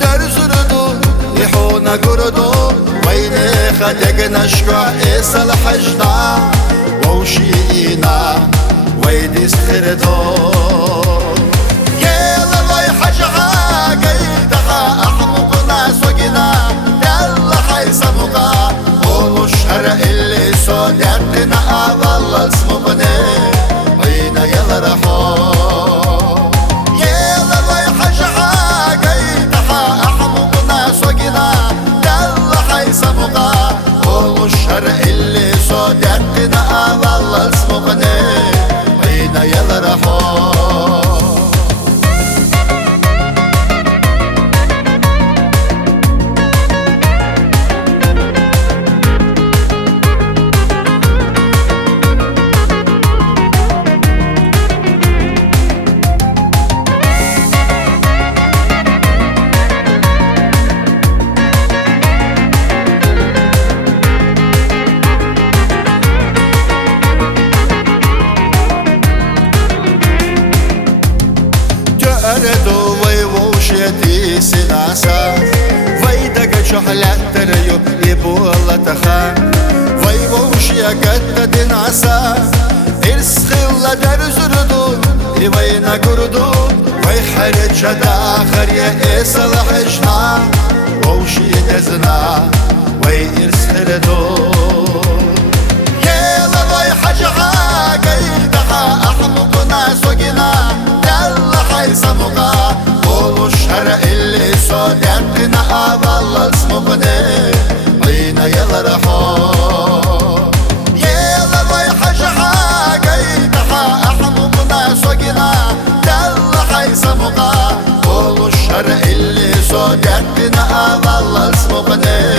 در زردو يحونا قردو وين خدق نشكع إسال حجنا ووشينا ويد استردو يلا ضي حجها قيدها أحمقنا سوقنا يلا حيسمقا قولوا الشهر اللي سود يقنا أظل اسمقني عينا يلا رحو يلا ضي حجها قيدها أحمقنا سوقنا يلا حيسمقا قولوا الشهر اللي سود يقنا أظل اسمقني عينا يلا رحو أردو ويوشيتي سناسا ويدك شحلات تريو يبو الله تخا ويوشيا قد دناسا إرسخل در زردو وينا قردو ويحرج شدا آخر يا إيسال حجنا ووشي دزنا ويرسخل دو يلا ضي حجها قيدها أحمقنا سوقنا يلا حيسمقا قولوا الشهر اللي سود يقنا أظل اسمقني عينا يلا رحو يلا ضي حجها قيدها أحمقنا سوقنا يلا حيسمقا قولوا الشهر اللي سود يقنا أظل اسمقني